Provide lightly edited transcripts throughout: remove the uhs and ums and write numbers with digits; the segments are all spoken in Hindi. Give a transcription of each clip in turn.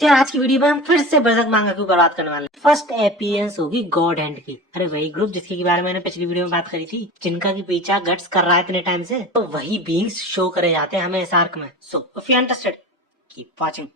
तो आज की वीडियो में हम फिर से बरसक मांगा की बात करने वाले हैं। फर्स्ट अपीयरेंस होगी गॉड हैंड की। अरे वही ग्रुप जिसके के बारे में मैंने पिछली वीडियो में बात करी थी, जिनका की पीछा गट्स कर रहा है इतने टाइम से, तो वही बीइंग्स शो करे जाते हैं हमें इस आर्क में। So if you interested keep watching.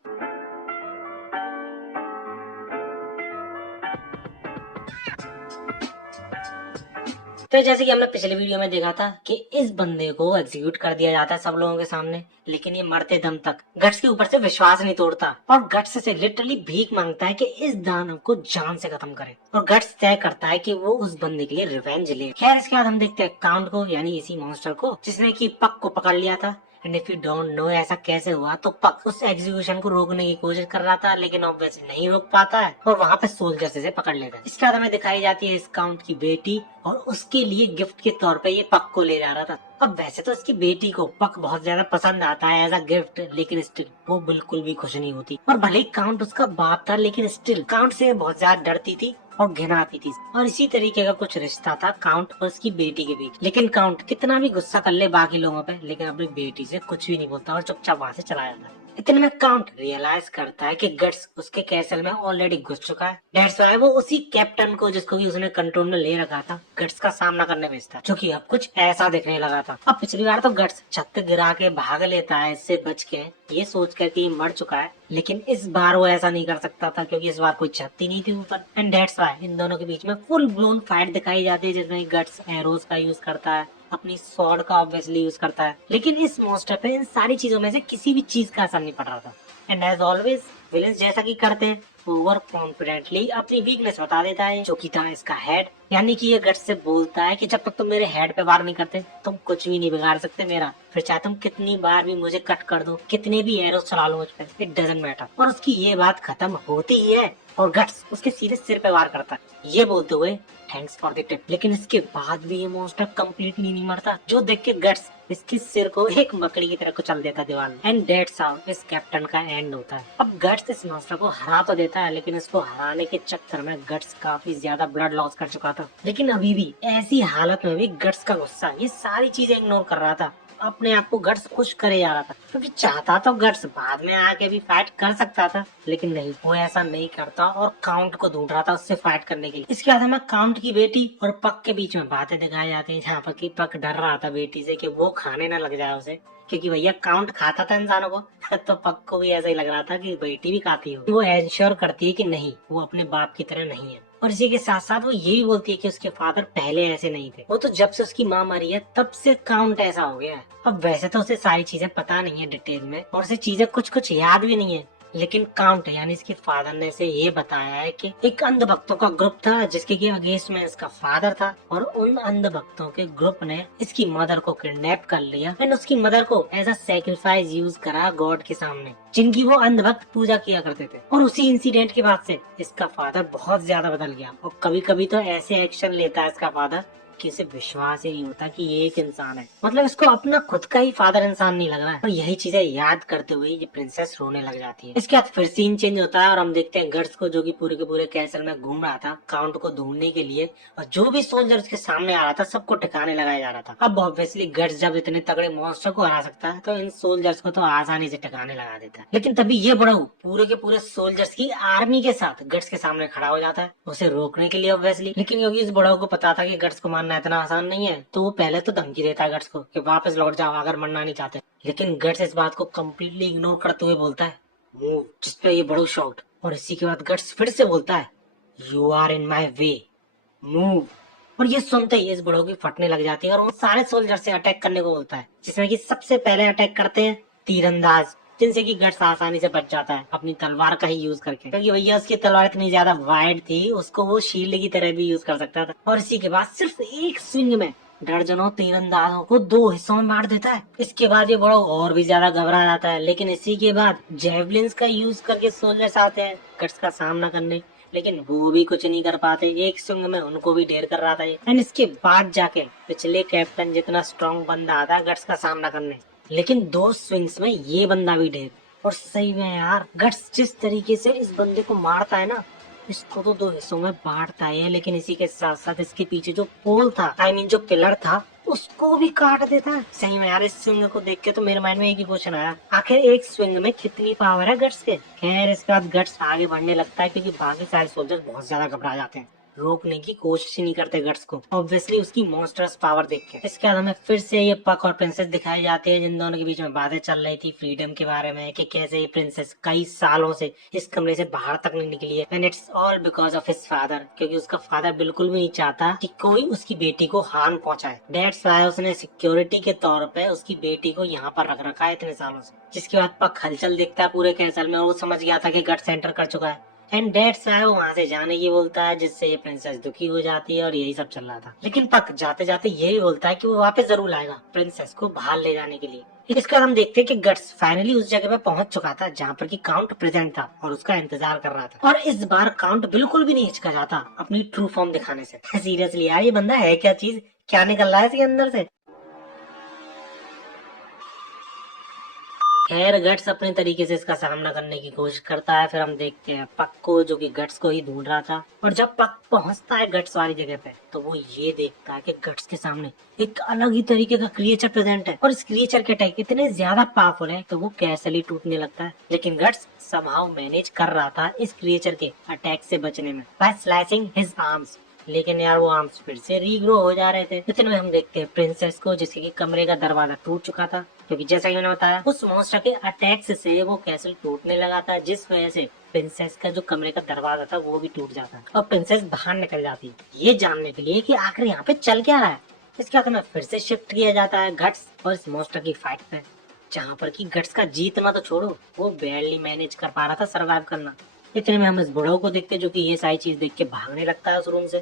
तो जैसे कि हमने पिछले वीडियो में देखा था कि इस बंदे को एग्जीक्यूट कर दिया जाता है सब लोगों के सामने, लेकिन ये मरते दम तक गट्स के ऊपर से विश्वास नहीं तोड़ता और गट्स से लिटरली भीख मांगता है कि इस दानव को जान से खत्म करे। और गट्स तय करता है कि वो उस बंदे के लिए रिवेंज ले। खैर इसके बाद हम देखते हैं काउंट को, यानी इसी मॉन्स्टर को जिसने की पक को पकड़ लिया था। And if you don't know ऐसा कैसे हुआ, तो पक उस एग्जीक्यूशन को रोकने की कोशिश कर रहा था, लेकिन ऑब्वियसली नहीं रोक पाता है और वहाँ पे सोल्जर से पकड़ लेता है। इसके बाद हमें दिखाई जाती है इस काउंट की बेटी, और उसके लिए गिफ्ट के तौर पे ये पक को ले जा रहा था। अब वैसे तो इसकी बेटी को पक बहुत ज्यादा पसंद आता है एज अ गिफ्ट, लेकिन स्टिल वो बिल्कुल भी खुश नहीं होती। और भले ही काउंट उसका बाप था, लेकिन स्टिल काउंट से बहुत ज्यादा डरती थी और घिनाती थी। और इसी तरीके का कुछ रिश्ता था काउंट और उसकी बेटी के बीच। लेकिन काउंट कितना भी गुस्सा कर ले बाकी लोगों पे, लेकिन अपनी बेटी से कुछ भी नहीं बोलता और चुपचाप वहाँ से चला जाता है। इतने में काउंट रियलाइज करता है कि गट्स उसके कैसल में ऑलरेडी घुस चुका है। दैट्स व्हाई वो उसी कैप्टन को, जिसको कि उसने कंट्रोल में ले रखा था, गट्स का सामना करने भेजता है, जो कि अब कुछ ऐसा दिखने लगा था। अब पिछली बार तो गट्स छत पे गिरा के भाग लेता है इससे बच के, ये सोच कर कि मर चुका है, लेकिन इस बार वो ऐसा नहीं कर सकता था क्योंकि इस बार कोई छत ही नहीं थी ऊपर। एंड दैट्स व्हाई इन दोनों के बीच में फुल ब्लोन फाइट दिखाई जाती है, जिसमें गट्स एरोज का यूज करता है, अपनी स्वॉर्ड का ऑब्वियसली यूज करता है, लेकिन इस मॉन्स्टर पे इन सारी चीजों में से किसी भी चीज का असर नहीं पड़ रहा था। एंड एज ऑलवेज विलेंस जैसा कि करते हैं, ओवर कॉन्फिडेंटली अपनी वीकनेस बता देता है, जो कि था इसका हेड। यानी कि ये गट्स से बोलता है कि जब तक तुम मेरे हेड पे वार नहीं करते, तुम कुछ भी नहीं बिगाड़ सकते मेरा। फिर चाहे तुम कितनी बार भी मुझे कट कर दो, कितने भी एरोस चला लो मुझ पे, इट डजंट मैटर। और उसकी ये बात खत्म होती ही है और गट्स उसके सीधे सिर पे वार करता है, ये बोलते हुए थैंक्स फॉर द टिप। लेकिन इसके बाद भी ये मॉन्स्टर कंप्लीटली नहीं मरता, जो देख के गट्स इसके सिर को एक मकड़ी की तरह कुचल देता दीवार में। एंड दैट्स हाउ इस कैप्टन का एंड होता है। अब गट्स इस मॉन्स्टर को हरा तो देता है, लेकिन इसको हराने के चक्कर में गट्स काफी ज्यादा ब्लड लॉस कर चुका था। लेकिन अभी भी ऐसी हालत में भी गट्स का गुस्सा ये सारी चीजें इग्नोर कर रहा था, अपने आप को गट्स खुश करे जा रहा था, क्योंकि चाहता तो गट्स बाद में आके भी फाइट कर सकता था, लेकिन नहीं, वो ऐसा नहीं करता और काउंट को ढूंढ रहा था उससे फाइट करने के लिए। इसके बाद हमें काउंट की बेटी और पक के बीच में बातें दिखाई जाती हैं, जहाँ पर कि पक डर रहा था बेटी से कि वो खाने ना लग जाए उसे, क्योंकि भैया काउंट खाता था इंसानों को तो पक को भी ऐसा ही लग रहा था कि बेटी भी खाती हो। वो एंश्योर करती है कि नहीं, वो अपने बाप की तरह नहीं है। और इसी के साथ साथ वो ये भी बोलती है कि उसके फादर पहले ऐसे नहीं थे, वो तो जब से उसकी माँ मरी है तब से काउंट ऐसा हो गया है। अब वैसे तो उसे सारी चीजें पता नहीं है डिटेल में, और उसे चीजें कुछ कुछ याद भी नहीं है, लेकिन काउंट यानी इसके फादर ने इसे ये बताया है कि एक अंधभक्तों का ग्रुप था जिसके की अगेंस्ट में इसका फादर था, और उन अंधभक्तों के ग्रुप ने इसकी मदर को किडनैप कर लिया एंड उसकी मदर को एज अ सैक्रिफाइस यूज करा गॉड के सामने, जिनकी वो अंधभक्त पूजा किया करते थे। और उसी इंसिडेंट के बाद से इसका फादर बहुत ज्यादा बदल गया, और कभी कभी तो ऐसे एक्शन लेता है इसका फादर कि इसे विश्वास ही नहीं होता कि ये एक इंसान है। मतलब इसको अपना खुद का ही फादर इंसान नहीं लग रहा है। और यही चीजें याद करते हुए ये प्रिंसेस रोने लग जाती है। इसके बाद फिर सीन चेंज होता है और हम देखते हैं गट्स को, जो कि पूरे के पूरे कैसल में घूम रहा था काउंट को ढूंढने के लिए, और जो भी सोल्जर उसके सामने आ रहा था सबको ठिकाने लगाया जा रहा था। अब ऑब्वियसली गट्स जब इतने तगड़े मॉन्स्टर को हरा सकता है, तो इन सोल्जर्स को तो आसानी से ठिकाने लगा देता है। लेकिन तभी ये बड़ा पूरे के पूरे सोल्जर्स की आर्मी के साथ गट्स के सामने खड़ा हो जाता है उसे रोकने के लिए ऑब्वियसली। लेकिन क्योंकि इस बड़ाऊ को पता था कि गट्स को मारना इतना आसान नहीं है, तो वो पहले तो धमकी देता है गट्स को कि वापस लौट जाओ अगर मरना नहीं चाहते। लेकिन गट्स इस बात को कम्प्लीटली इग्नोर करते हुए बोलता है मूव, जिसपे ये बड़ू शॉट। और इसी के बाद गट्स फिर से बोलता है you are in my way, move. और ये सुनते ही इस बड़ों की फटने लग जाती है और वो सारे सोल्जर से अटैक करने को बोलता है, जिसमें कि सबसे पहले अटैक करते हैं तीरंदाज, जिनसे कि गट्स आसानी से बच जाता है अपनी तलवार का ही यूज करके, क्योंकि भैया उसकी तलवार इतनी ज्यादा वाइड थी, उसको वो शील्ड की तरह भी यूज कर सकता था। और इसी के बाद सिर्फ एक स्विंग में दर्जनों तीरंदाजों को दो हिस्सों में मार देता है। इसके बाद ये बड़ा और भी ज्यादा घबरा जाता है, लेकिन इसी के बाद जेवलिन्स का यूज करके सोल्जर्स आते हैं गट्स का सामना करने, लेकिन वो भी कुछ नहीं कर पाते। एक स्विंग में उनको भी ढेर कर रहा था ये। एंड इसके बाद जाके पिछले कैप्टन जितना स्ट्रॉन्ग बंदा आता है गट्स का सामना करने, लेकिन दो स्विंग्स में ये बंदा भी ढेर। और सही में यार गट्स जिस तरीके से इस बंदे को मारता है ना, इसको तो दो हिस्सों में बांटता है। लेकिन इसी के साथ साथ इसके पीछे जो पोल था, आई मीन जो पिलर था, उसको भी काट देता है। सही में यार, इस स्विंग को देख के तो मेरे माइंड में एक ही क्वेश्चन आया, आखिर एक स्विंग में कितनी पावर है गट्स के। खैर इसके बाद गट्स आगे बढ़ने लगता है क्योंकि बाकी सारे सोल्जर्स बहुत ज्यादा घबरा जाते हैं, रोकने की कोशिश ही नहीं करते गट्स को, ऑब्वियसली उसकी मॉन्स्टर्स पावर देख के। इसके बाद हमें फिर से ये पक और प्रिंसेस दिखाई जाती है, जिन दोनों के बीच में बातें चल रही थी फ्रीडम के बारे में, कि कैसे ये प्रिंसेस कई सालों से इस कमरे से बाहर तक नहीं निकली है, and it's all because of his father, क्योंकि उसका फादर बिल्कुल भी नहीं चाहता कि कोई उसकी बेटी को हार्म पहुंचाए। दैट्स व्हाई उसने सिक्योरिटी के तौर पे उसकी बेटी को यहाँ पर रख रखा है इतने सालों से। जिसके बाद पक हलचल देखता है पूरे कैसल में और वो समझ गया था कि गट्स एंटर कर चुका है, एंड डेट्स है वो वहाँ से जाने की बोलता है, जिससे ये प्रिंसेस दुखी हो जाती है और यही सब चल रहा था। लेकिन पक जाते जाते यही बोलता है कि वो वापस जरूर आएगा प्रिंसेस को बाहर ले जाने के लिए। इसके बाद हम देखते हैं कि गट्स फाइनली उस जगह पे पहुंच चुका था जहाँ पर कि काउंट प्रेजेंट था और उसका इंतजार कर रहा था। और इस बार काउंट बिल्कुल भी नहीं हिचकिचाता अपनी ट्रू फॉर्म दिखाने से। सीरियसली यार, ये बंदा है क्या चीज, क्या निकल रहा है इसके अंदर से। खैर गट्स अपने तरीके से इसका सामना करने की कोशिश करता है। फिर हम देखते हैं पक को, जो कि गट्स को ही ढूंढ रहा था, और जब पक पहुंचता है गट्स वाली जगह पे तो वो ये देखता है कि गट्स के सामने एक अलग ही तरीके का क्रिएचर प्रेजेंट है, और इस क्रिएचर के अटैक इतने ज्यादा पावरफुल है तो वो कैसे टूटने लगता है। लेकिन गट्स समहाउ मैनेज कर रहा था इस क्रिएचर के अटैक से बचने में बाय स्लाइसिंग हिज आर्म्स। लेकिन यार वो आर्म्स फिर से रीग्रो हो जा रहे थे। इतने में हम देखते हैं प्रिंसेस को, जिसके कि कमरे का दरवाजा टूट चुका था, क्योंकि जैसा कि मैंने बताया उस मॉन्स्टर के अटैक से वो कैसल टूटने लगा था, जिस वजह से प्रिंसेस का जो कमरे का दरवाजा था वो भी टूट जाता और प्रिंसेस बाहर निकल जाती, ये जानने के लिए कि आखिर यहाँ पे चल क्या रहा है। इसके बाद हमें फिर से शिफ्ट किया जाता है गट्स और इस मॉन्स्टर की फाइट पे, जहाँ पर कि गट्स का जीतना तो छोड़ो, वो बैरली मैनेज कर पा रहा था सर्वाइव करना। इतने में हम इस बुढ़ऊ को देखते जो कि ये सारी चीज देख के भागने लगता है उस रूम से,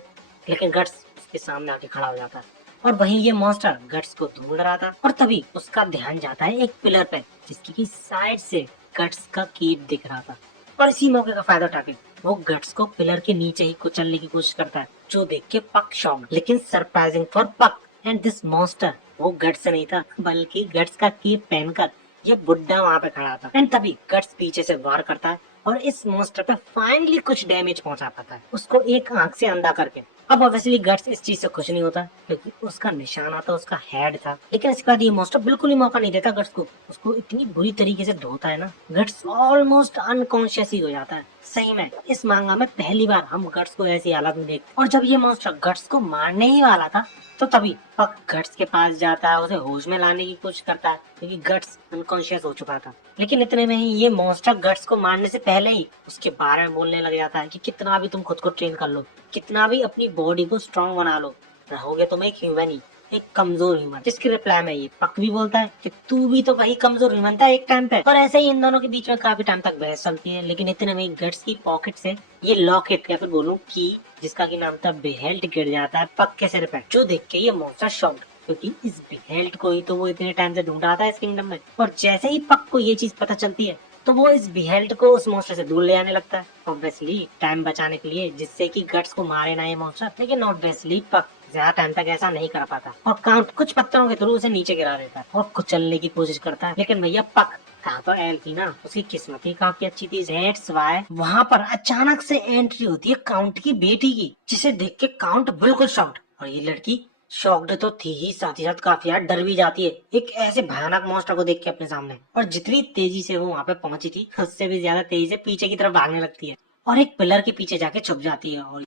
लेकिन गट्स उसके सामने आके खड़ा हो जाता है। और वहीं ये मॉन्स्टर गट्स को ढूंढ रहा था, और तभी उसका ध्यान जाता है एक पिलर पे, जिसकी की साइड से गट्स का कीप दिख रहा था। और इसी मौके का फायदा उठाके वो गट्स को पिलर के नीचे ही कुचलने की कोशिश करता है, जो देख के पक शॉक। लेकिन सरप्राइजिंग फॉर पक एंड दिस मॉन्स्टर, वो गट्स नहीं था बल्कि गट्स का कीप पहनकर ये बुड्ढा वहाँ पे खड़ा था। एंड तभी गट्स पीछे से वार करता है और इस मॉन्स्टर पे फाइनली कुछ डैमेज पहुंचा पाता है, उसको एक आंख से अंधा करके। अब ऑब्वियसली गट्स इस चीज से खुश नहीं होता, क्योंकि उसका निशाना था उसका हेड था। लेकिन इसके बाद ये मॉन्स्टर बिल्कुल ही मौका नहीं देता गट्स को, उसको इतनी बुरी तरीके से धोता है ना, गट्स ऑलमोस्ट अनकॉन्शियस ही हो जाता है। सही में इस मांगा में पहली बार हम गट्स को ऐसी हालत में देखते। और जब ये मॉन्स्टर गट्स को मारने ही वाला था तो तभी पक गट्स के पास जाता है, उसे होश में लाने की कोशिश करता है, क्योंकि गट्स अनकॉन्शियस हो चुका था। लेकिन इतने में ही ये मॉन्स्टर गट्स को मारने से पहले ही उसके बारे में बोलने लग जाता है कि कितना भी तुम खुद को ट्रेन कर लो, कितना भी अपनी बॉडी को स्ट्रांग बना लो, रहोगे तुम एक ह्यूमन ही, एक कमजोर ह्यूमन। जिसके रिप्लाई में ये पक भी बोलता है कि तू भी तो वही कमजोर ह्यूमन था एक टाइम पे। और ऐसे ही इन दोनों के बीच में काफी टाइम तक बहस चलती है। लेकिन इतने में गट्स की पॉकेट से ये लॉकेट या फिर बोलूं की, जिसका की नाम था बेहेल्ट, गिर जाता है पक के सिर पे, जो देख के ये मॉन्स्टर शॉक्ड, क्योंकि इस बेहेल्ट को ही तो वो इतने टाइम से ढूंढ रहा था इस किंगडम में। और जैसे ही पक को ये चीज पता चलती है तो वो इस बेहेल्ट को उस मॉन्स्टर से दूर ले आने लगता है, ऑब्वियसली टाइम बचाने के लिए, जिससे कि गट्स को मारे ना ये मॉन्स्टर। लेकिन ऑब्वियसली पक ज्यादा टाइम तक ऐसा नहीं कर पाता और काउंट कुछ पत्थरों के थ्रू उसे नीचे गिरा देता है और कुचलने की कोशिश करता है। लेकिन भैया पक था तो एल थी ना, उसकी किस्मत ही काफी अच्छी थी। दैट्स व्हाई वहाँ पर अचानक से एंट्री होती है काउंट की बेटी की, जिसे देख के काउंट बिल्कुल शॉक्ड। और ये लड़की शॉक्ड तो थी ही, साथ ही साथ काफी यार डर भी जाती है एक ऐसे भयानक मॉन्स्टर को देख के अपने सामने। और जितनी तेजी से वो वहाँ पे पहुंची थी उससे भी ज्यादा तेजी से पीछे की तरफ भागने लगती है और एक पिलर के पीछे जाके छुप जाती है। और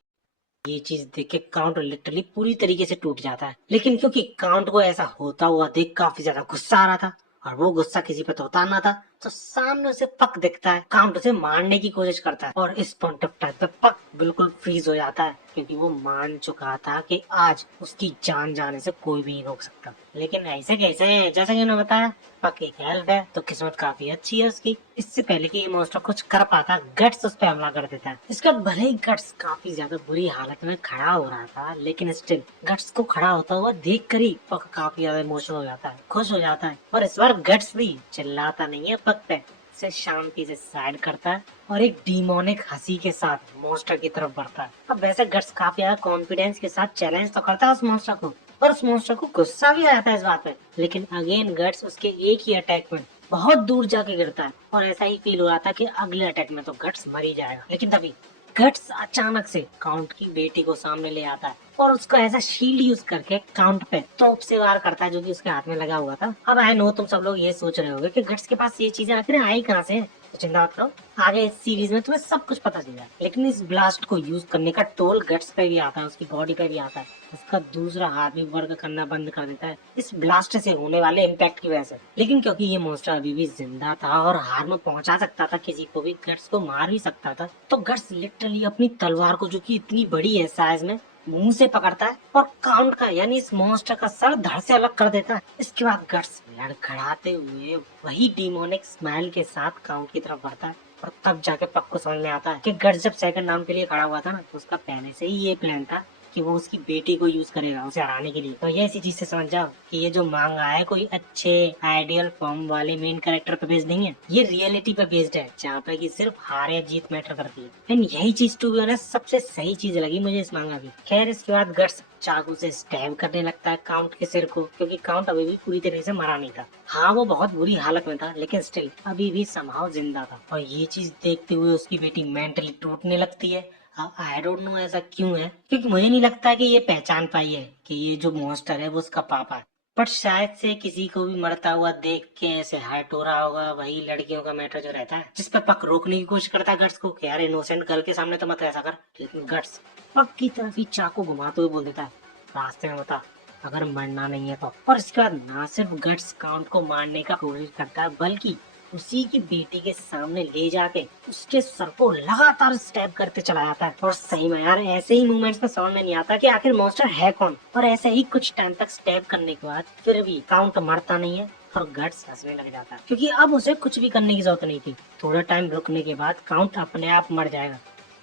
ये चीज देख के काउंट लिटरली पूरी तरीके से टूट जाता है। लेकिन क्योंकि काउंट को ऐसा होता हुआ देख काफी ज्यादा गुस्सा आ रहा था और वो गुस्सा किसी पे तो उतारना था, तो सामने उसे पक दिखता है, काउंट उसे मारने की कोशिश करता है। और इस पॉइंट ऑफ टाइम पे पक बिल्कुल फ्रीज हो जाता है, क्योंकि वो मान चुका था कि आज उसकी जान जाने से कोई भी नहीं रोक सकता। लेकिन ऐसे कैसे, जैसा कि उन्होंने बताया पक एक हेल्प है तो किस्मत काफी अच्छी है उसकी। इससे पहले कि ये मॉन्स्टर कुछ कर पाता गट्स उस पर हमला कर देता है। इसका भले ही गट्स काफी ज्यादा बुरी हालत में खड़ा हो रहा था, लेकिन स्टिल गट्स को खड़ा होता हुआ देख कर ही पक काफी ज्यादा इमोशनल हो जाता है, खुश हो जाता है। और इस बार गट्स भी चिल्लाता नहीं है पक पे, से शांति से साइड करता है और एक डीमोनिक हंसी के साथ मॉन्स्टर की तरफ बढ़ता है। अब वैसे गट्स काफी ज्यादा कॉन्फिडेंस के साथ चैलेंज तो करता है उस मॉन्स्टर को, और उस मॉन्स्टर को गुस्सा भी आता है इस बात पे। लेकिन अगेन गट्स उसके एक ही अटैक में बहुत दूर जाके गिरता है और ऐसा ही फील हो रहा था कि अगले अटैक में तो गट्स मर ही जाएगा। लेकिन तभी गट्स अचानक से काउंट की बेटी को सामने ले आता है और उसको ऐसा शील्ड यूज करके काउंट पे तोप से वार करता है जो कि उसके हाथ में लगा हुआ था। अब आई नो तुम सब लोग ये सोच रहे होगे कि गट्स के पास ये चीजें आखिर आई कहाँ से हैं? तो चिंता मत करो, आगे इस सीरीज में तुम्हें सब कुछ पता चल जाए। लेकिन इस ब्लास्ट को यूज करने का टोल गट्स पे भी आता है, उसकी बॉडी पे भी आता है। उसका दूसरा हाथ भी वर्क करना बंद कर देता है इस ब्लास्ट से होने वाले इम्पैक्ट की वजह से। लेकिन क्योंकि ये मॉन्स्टर अभी भी जिंदा था और हार में पहुंचा सकता था किसी को भी, गट्स को मार भी सकता था, तो गट्स लिटरली अपनी तलवार को, जो कि इतनी बड़ी है साइज में, मुंह से पकड़ता है और काउंट का यानी इस मॉन्स्टर का सर धड़ से अलग कर देता है। इसके बाद गट्स लड़खड़ाते हुए वही डिमोनिक स्माइल के साथ काउंट की तरफ बढ़ता है। और तब जाके पक को समझ में आता है कि गट्स जब सेकंड राउंड के लिए खड़ा हुआ था ना, तो उसका पहले से ही ये प्लान था कि वो उसकी बेटी को यूज करेगा उसे हराने के लिए। तो ये इसी चीज से समझ जाओ कि ये जो मांगा है कोई अच्छे आइडियल फॉर्म वाले मेन कैरेक्टर पे बेस्ड नहीं है, ये रियलिटी पे बेस्ड है, जहाँ पे कि सिर्फ हार या जीत मैटर करती है। एंड यही चीज टू बी ऑनेस्ट सबसे सही चीज लगी मुझे इस मांगा की। खैर इसके बाद गट्स चाकू से स्टैब करने लगता है काउंट के सिर को, क्योंकि काउंट अभी भी पूरी तरह से मरा नहीं था। हाँ वो बहुत बुरी हालत में था, लेकिन स्टिल अभी भी समहाउ जिंदा था। और ये चीज देखते हुए उसकी बेटी मेंटली टूटने लगती है। आई डोंट नो ऐसा क्यों है, क्योंकि मुझे नहीं लगता कि ये पहचान पाई है कि ये जो मॉन्स्टर है वो उसका पापा है। पर शायद से किसी को भी मरता हुआ देख के ऐसे हर्ट हो रहा होगा, वही लड़कियों का मैटर जो रहता है, जिस पर पक रोकने की कोशिश करता है गट्स को कि यार इनोसेंट गर्ल के सामने तो मत ऐसा कर। लेकिन गट्स पक की तरफ ही चाकू घुमाते हुए बोल देता है, रास्ते में बता अगर मरना नहीं है तो। और इसके बाद ना सिर्फ गट्स काउंट को मारने का कोशिश करता है, बल्कि उसी की बेटी के सामने ले जाके उसके सर को लगातार स्टैब करते चला जाता है। और सही में यार ऐसे ही मूवमेंट्स में समझ में नहीं आता कि आखिर मॉन्स्टर है कौन। और ऐसे ही कुछ टाइम तक स्टैब करने के बाद फिर भी काउंट मरता नहीं है और गट्स हंसने लग जाता है, क्योंकि अब उसे कुछ भी करने की जरूरत नहीं थी। थोड़ा टाइम रुकने के बाद काउंट अपने आप मर जाएगा।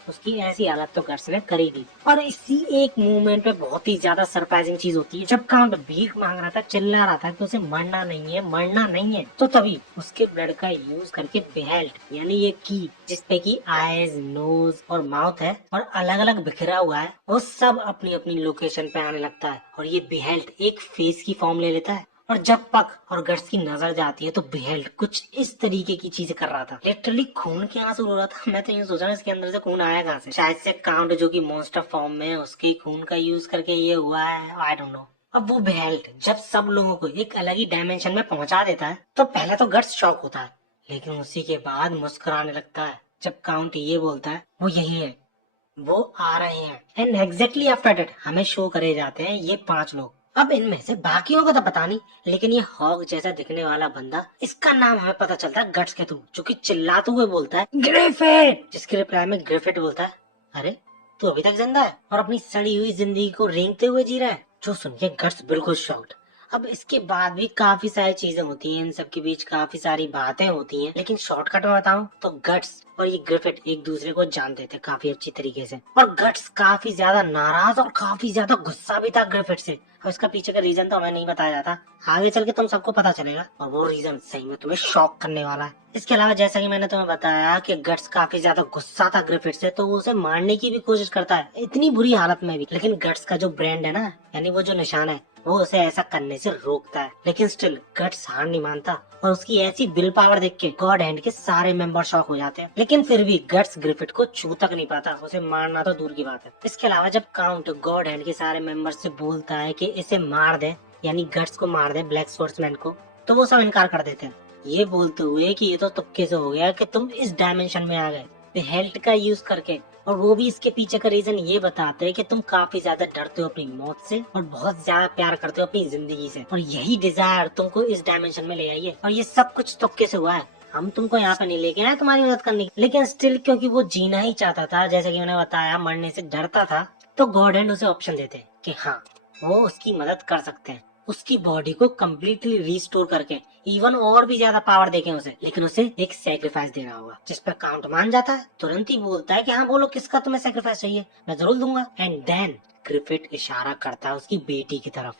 उसकी ऐसी हालत तो गट्स ने करी दी। और इसी एक मूवमेंट पे बहुत ही ज्यादा सरप्राइजिंग चीज होती है, जब काउंट भीख मांग रहा था, चिल्ला रहा था कि उसे मरना नहीं है मरना नहीं है, तो तभी उसके ब्लड का यूज करके बेल्ट यानी ये की जिसपे की आईज नोज और माउथ है और अलग अलग बिखरा हुआ है, वो सब अपनी अपनी लोकेशन पे आने लगता है। और ये बेल्ट एक फेस की फॉर्म ले लेता है। और जब पक और गट्स की नजर जाती है तो बेल्ट कुछ इस तरीके की चीज कर रहा था, लिटरली खून के आंसू रो रहा था। मैं तो ये सोच रहा हूँ इसके अंदर से खून आया कहाँ से। शायद से काउंट जो कि मॉन्स्टर फॉर्म में उसके खून का यूज करके ये हुआ है, आई डोंट नो। अब वो बेल्ट जब सब लोगों को एक अलग ही डायमेंशन में पहुंचा देता है तो पहले तो गट्स शॉक होता है, लेकिन उसी के बाद मुस्कुराने लगता है जब काउंट ये बोलता है वो यही है, वो आ रहे हैं। एंड एग्जैक्टली आफ्टर दैट हमें शो करे जाते हैं ये 5 लोग। अब इनमें से बाकियों का तो पता नहीं, लेकिन ये हॉग जैसा दिखने वाला बंदा, इसका नाम हमें पता चलता है गट्स के थ्रू, जो कि चिल्लाते हुए बोलता है ग्रिफिट, जिसके रिप्लाई में ग्रिफिट बोलता है अरे तू अभी तक जिंदा है और अपनी सड़ी हुई जिंदगी को रेंगते हुए जी रहा है। जो सुन के गट्स बिल्कुल शॉक्ड। अब इसके बाद भी काफी सारी चीजें होती हैं, इन सब के बीच काफी सारी बातें होती हैं, लेकिन शॉर्टकट में बताऊं तो गट्स और ये ग्रिफिट एक दूसरे को जानते थे काफी अच्छी तरीके से। और गट्स काफी ज्यादा नाराज और काफी ज्यादा गुस्सा भी था ग्रिफिट से। और इसका पीछे का रीजन तो हमें नहीं बताया जाता, आगे चल के तुम सबको पता चलेगा और वो रीजन सही में तुम्हें शॉक करने वाला है। इसके अलावा जैसा कि मैंने तुम्हें बताया कि गट्स काफी ज्यादा गुस्सा था ग्रिफिट से, तो वो उसे मारने की भी कोशिश करता है इतनी बुरी हालत में भी। लेकिन गट्स का जो ब्रांड है ना, यानी वो जो निशान है, वो उसे ऐसा करने से रोकता है। लेकिन स्टिल गट्स हार नहीं मानता और उसकी ऐसी विल पावर देख के गॉड हैंड के सारे मेंबर शॉक हो जाते हैं। लेकिन फिर भी गट्स ग्रिफिट को छू तक नहीं पाता, उसे मारना तो दूर की बात है। इसके अलावा जब काउंट गॉड हैंड के सारे मेंबर से बोलता है कि इसे मार दे, यानी गट्स को मार दे, ब्लैक स्वॉर्ड्समैन को, तो वो सब इनकार कर देते हैं, ये बोलते हुए कि ये तो तुक्के से हो गया कि तुम इस डायमेंशन में आ गए हेल्थ का यूज करके। और वो भी इसके पीछे का रीजन ये बताते हैं कि तुम काफी ज्यादा डरते हो अपनी मौत से और बहुत ज्यादा प्यार करते हो अपनी जिंदगी से, और यही डिजायर तुमको इस डायमेंशन में ले आई है। और ये सब कुछ तुक्के से हुआ है, हम तुमको यहाँ पे नहीं लेके आए तुम्हारी मदद करने की। लेकिन स्टिल क्योंकि वो जीना ही चाहता था, जैसे कि मैंने बताया, मरने से डरता था, तो गॉड हैंड उसे ऑप्शन देते हैं कि हाँ वो उसकी मदद कर सकते हैं, उसकी बॉडी को कम्प्लीटली रिस्टोर करके इवन और भी ज्यादा पावर देके उसे। लेकिन उसे एक सेक्रीफाइस देना होगा, जिस पर काउंट मान जाता है, तुरंत ही बोलता है कि हाँ बोलो किसका तुम्हें सेक्रीफाइस चाहिए, मैं जरूर दूंगा। एंड देन ग्रिफिट इशारा करता है उसकी बेटी की तरफ,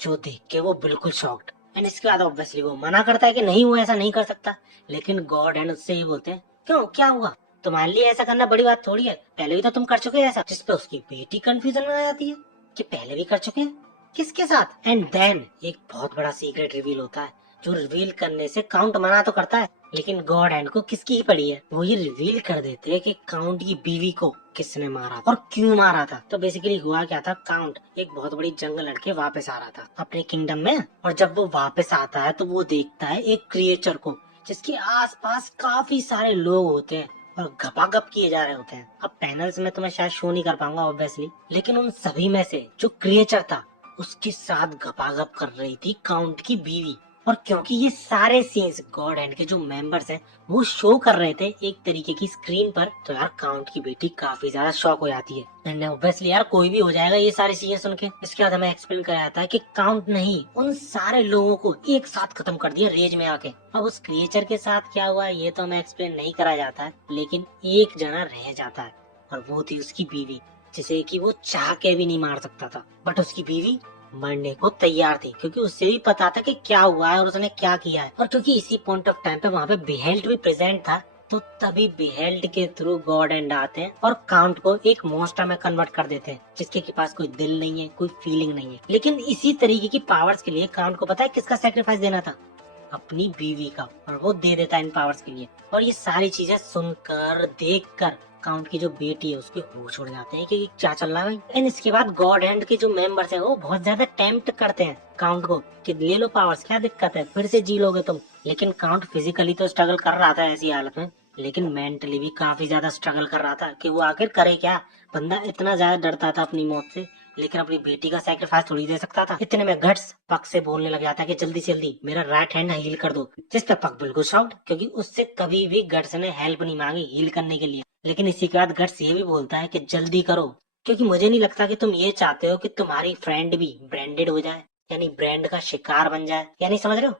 जो देख के वो बिल्कुल शॉक्ड। एंड इसके बाद ऑब्वियसली वो मना करता है कि नहीं वो ऐसा नहीं कर सकता। लेकिन गॉड एंड उससे ये बोलते हैं क्यों क्या हुआ, तुम्हारे लिए ऐसा करना बड़ी बात थोड़ी है, पहले भी तो तुम कर चुके हैं ऐसा। जिस पे उसकी बेटी कंफ्यूजन में आ जाती है कि पहले भी कर चुके हैं, किसके साथ। एंड देन एक बहुत बड़ा सीक्रेट रिवील होता है, जो रिवील करने से काउंट मना तो करता है, लेकिन गॉड हैंड को किसकी ही पड़ी है, वो ये रिवील कर देते हैं कि काउंट की बीवी को किसने मारा और क्यों मारा था। तो बेसिकली हुआ क्या था, काउंट एक बहुत बड़ी जंग लड़के वापस आ रहा था अपने किंगडम में, और जब वो वापस आता है तो वो देखता है एक क्रिएचर को जिसके आसपास काफी सारे लोग होते हैं और गपागप किए जा रहे होते हैं। अब पैनल्स में तो मैं शायद शो नहीं कर पाऊंगा ऑब्वियसली, लेकिन उन सभी में से जो क्रिएचर था उसके साथ गपागप कर रही थी काउंट की बीवी। और क्योंकि ये सारे सीन्स गॉड हैंड के जो मेंबर्स हैं वो शो कर रहे थे एक तरीके की स्क्रीन पर, तो यार काउंट की बेटी काफी ज्यादा शॉक हो जाती है। एंड ऑब्वियसली यार कोई भी हो जाएगा ये सारी चीजें सुन के। इसके बाद हमें एक्सप्लेन कराया था कि काउंट नहीं, उन सारे लोगों को एक साथ खत्म कर दिया रेज में आके। अब उस क्रिएचर के साथ क्या हुआ ये तो हमें एक्सप्लेन नहीं करा जाता है, लेकिन एक जना रह जाता है और वो थी उसकी बीवी, जिसे कि वो चाह के भी नहीं मार सकता था। बट उसकी बीवी मरने को तैयार थी क्योंकि उससे भी पता था कि क्या हुआ है और उसने क्या किया है। और क्योंकि इसी पॉइंट ऑफ टाइम पे वहाँ पे बिहेल्ड भी प्रेजेंट था, तो तभी बिहेल्ड के थ्रू गॉड एंड आते हैं और काउंट को एक मॉन्स्टर में कन्वर्ट कर देते हैं जिसके के पास कोई दिल नहीं है, कोई फीलिंग नहीं है। लेकिन इसी तरीके की पावर्स के लिए काउंट को पता है किसका सेक्रीफाइस देना था, अपनी बीवी का, और वो दे देता है इन पावर्स के लिए। और ये सारी चीजें सुनकर देखकर काउंट की जो बेटी है उसके होश उड़ जाते हैं कि क्या चल रहा है। एंड इसके बाद गॉड हैंड के जो मेंबर्स हैं वो बहुत ज्यादा टेम्प्ट करते हैं काउंट को कि ले लो पावर्स, क्या दिक्कत है, फिर से जी लोगे तुम। लेकिन काउंट फिजिकली तो स्ट्रगल कर रहा था ऐसी हालत में, लेकिन मेंटली भी काफी ज्यादा स्ट्रगल कर रहा था कि वो आखिर करे क्या। बंदा इतना ज्यादा डरता था अपनी मौत से, लेकिन अपनी बेटी का सैक्रिफाइस थोड़ी दे सकता था। इतने में गट्स पक से बोलने लग जाता है कि जल्दी से जल्दी मेरा राइट हैंड हील कर दो, जिस पे पक बिल्कुल शाउट, क्योंकि उससे कभी भी गट्स ने हेल्प नहीं मांगी हील करने के लिए। लेकिन इसी के बाद गट्स ये भी बोलता है कि जल्दी करो, क्योंकि मुझे नहीं लगता कि तुम ये चाहते हो कि तुम्हारी फ्रेंड भी ब्रांडेड हो जाए, यानी ब्रांड का शिकार बन जाए। यानी समझ रहे हो,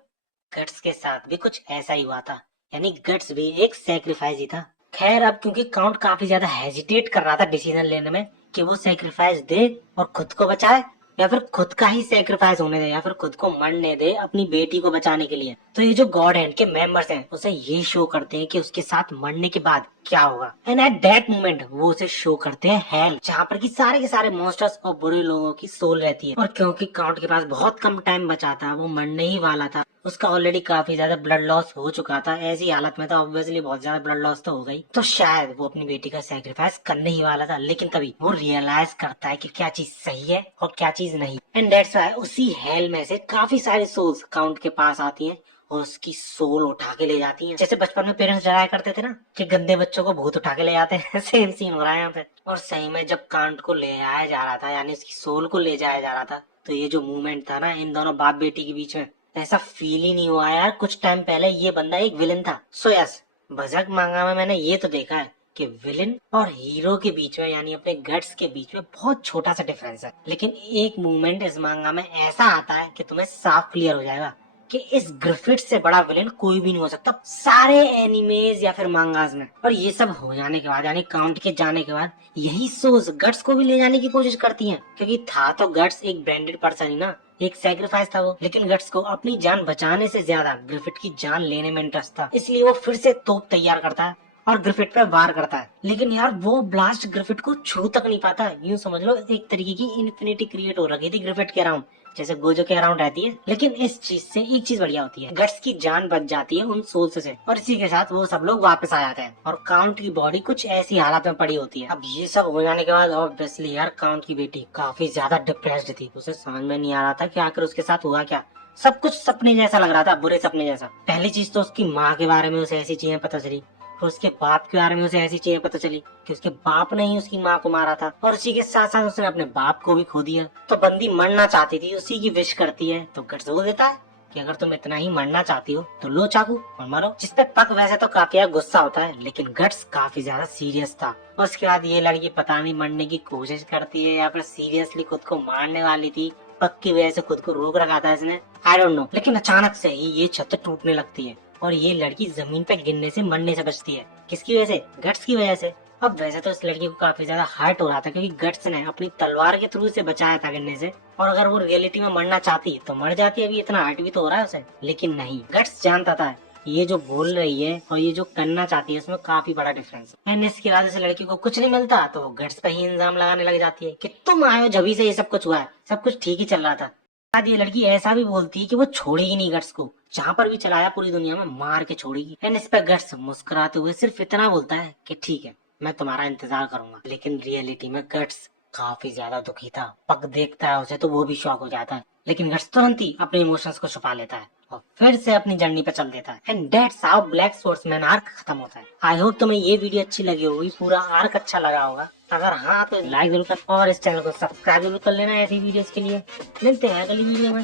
गट्स के साथ भी कुछ ऐसा ही हुआ था, यानी गट्स भी एक सेक्रीफाइस ही था। खैर अब क्योंकि काउंट काफी ज्यादा हेजिटेट कर रहा था डिसीजन लेने में कि वो सेक्रीफाइस दे और खुद को बचाए, या फिर खुद का ही सेक्रीफाइस होने दे, या फिर खुद को मरने दे अपनी बेटी को बचाने के लिए। तो ये जो गॉड हैंड के मेंबर्स हैं उसे ये शो करते हैं कि उसके साथ मरने के बाद क्या होगा। एंड एट दैट मोमेंट वो उसे शो करते हैं हेल, जहाँ पर की सारे के सारे मॉन्स्टर्स और बुरे लोगों की सोल रहती है। और क्योंकि काउंट के पास बहुत कम टाइम बचा था, वो मरने ही वाला था, उसका ऑलरेडी काफी ज्यादा ब्लड लॉस हो चुका था, ऐसी हालत में तो ऑब्वियसली बहुत ज्यादा ब्लड लॉस तो हो गई, तो शायद वो अपनी बेटी का सेक्रीफाइस करने ही वाला था। लेकिन तभी वो रियलाइज करता है कि क्या चीज सही है और क्या चीज नहीं। एंड दैट्स व्हाई उसी हेल में से काफी सारी सोल्स काउंट के पास आती हैं और उसकी सोल उठा के ले जाती हैं। जैसे बचपन में पेरेंट्स डराया करते थे ना कि गंदे बच्चों को भूत उठा के ले जाते हैं, सेम सीन हो रहा है यहाँ पे। और सही में जब काउंट को ले आया जा रहा था, यानी उसकी सोल को ले जाया जा रहा था, तो ये जो मूवमेंट था ना इन दोनों बाप बेटी के बीच में, ऐसा फील ही नहीं हुआ यार कुछ टाइम पहले ये बंदा एक विलन था। सो यस, बजरंग मांगा में मैंने ये तो देखा है कि विलन और हीरो के बीच में, यानी अपने गट्स के बीच में बहुत छोटा सा डिफरेंस है, लेकिन एक मूवमेंट इस मांगा में ऐसा आता है कि तुम्हें साफ क्लियर हो जाएगा कि इस ग्रिफिथ से बड़ा विलेन कोई भी नहीं हो सकता सारे एनिमेज या फिर मांगास में। और ये सब हो जाने के बाद, यानी काउंट के जाने के बाद, यही सोच गट्स को भी ले जाने की कोशिश करती हैं, क्योंकि था तो गट्स एक ब्रांडेड पर्सन ही ना, एक सैक्रिफाइस था वो। लेकिन गट्स को अपनी जान बचाने से ज्यादा ग्रिफिथ की जान लेने में इंटरेस्ट था, इसलिए वो फिर से तोप तैयार करता है और ग्रिफिथ पे वार करता है। लेकिन यार वो ब्लास्ट ग्रिफिथ को छू तक नहीं पाता। यूं समझ लो एक तरीके की इन्फिनिटी क्रिएट हो रखी थी ग्रिफिथ के अराउंड, जैसे गोजो के अराउंड रहती है। लेकिन इस चीज से एक चीज बढ़िया होती है, गट्स की जान बच जाती है उन सोल्स से, और इसी के साथ वो सब लोग वापस आ जाते हैं और काउंट की बॉडी कुछ ऐसी हालत में पड़ी होती है। अब ये सब हो जाने के बाद ऑब्वियसली यार काउंट की बेटी काफी ज्यादा डिप्रेस्ड थी, उसे समझ में नहीं आ रहा था कि आखिर उसके साथ हुआ क्या। सब कुछ सपने जैसा लग रहा था, बुरे सपने जैसा। पहली चीज तो उसकी माँ के बारे में उसे ऐसी चीजें पता चली, फिर उसके बाप के बारे में उसे ऐसी चीजें पता चली कि उसके बाप ने ही उसकी माँ को मारा था, और उसी के साथ साथ उसने अपने बाप को भी खो दिया। तो बंदी मरना चाहती थी, उसी की विश करती है, तो गट्स बोल देता है कि अगर तुम इतना ही मरना चाहती हो तो लो चाकू और मरो। जिसपे पक वैसे तो काफी गुस्सा होता है, लेकिन गट्स काफी ज्यादा सीरियस था। उसके बाद ये लड़की पता नहीं मरने की कोशिश करती है या फिर सीरियसली खुद को मारने वाली थी, पक की वजह से खुद को रोक रखा था इसने, आई डोंट नो। लेकिन अचानक से ही ये छत टूटने लगती है और ये लड़की जमीन पे गिरने से मरने से बचती है। किसकी वजह से? गट्स की वजह से। अब वैसे तो इस लड़की को काफी ज्यादा हर्ट हो रहा था क्योंकि गट्स ने अपनी तलवार के थ्रू से बचाया था गिरने से, और अगर वो रियलिटी में मरना चाहती तो मर जाती, अभी इतना हर्ट भी तो हो रहा है उसे। लेकिन नहीं, गट्स जानता था ये जो बोल रही है और ये जो करना चाहती है उसमें काफी बड़ा डिफरेंस है। एंड इसके बाद इस लड़की को कुछ नहीं मिलता तो वो गट्स पे ही इल्जाम लगाने लग जाती है कि तुम आए हो जभी से ये सब कुछ हुआ है, सब कुछ ठीक ही चल रहा था। बाद ये लड़की ऐसा भी बोलती है कि वो छोड़ेगी नहीं गट्स को, जहाँ पर भी चलाया पूरी दुनिया में मार के छोड़ेगी। एंड इस पर गट्स मुस्कुराते हुए सिर्फ इतना बोलता है कि ठीक है, मैं तुम्हारा इंतजार करूंगा। लेकिन रियलिटी में गट्स काफी ज्यादा दुखी था। पग देखता है उसे तो वो भी शॉक हो जाता है, लेकिन गट्स तुरंत ही अपने इमोशंस को छुपा लेता है और फिर से अपनी जर्नी पे चल देता है। And that's how black swordsman arc खत्म होता है। आई होप तुम्हें ये वीडियो अच्छी लगी होगी, पूरा आर्क अच्छा लगा होगा। अगर हाँ तो लाइक जरूर कर और इस चैनल को सब्सक्राइब जरूर कर लेना ऐसी वीडियोस के लिए। मिलते हैं अगली वीडियो में।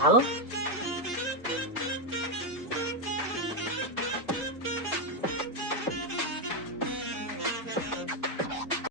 हेलो।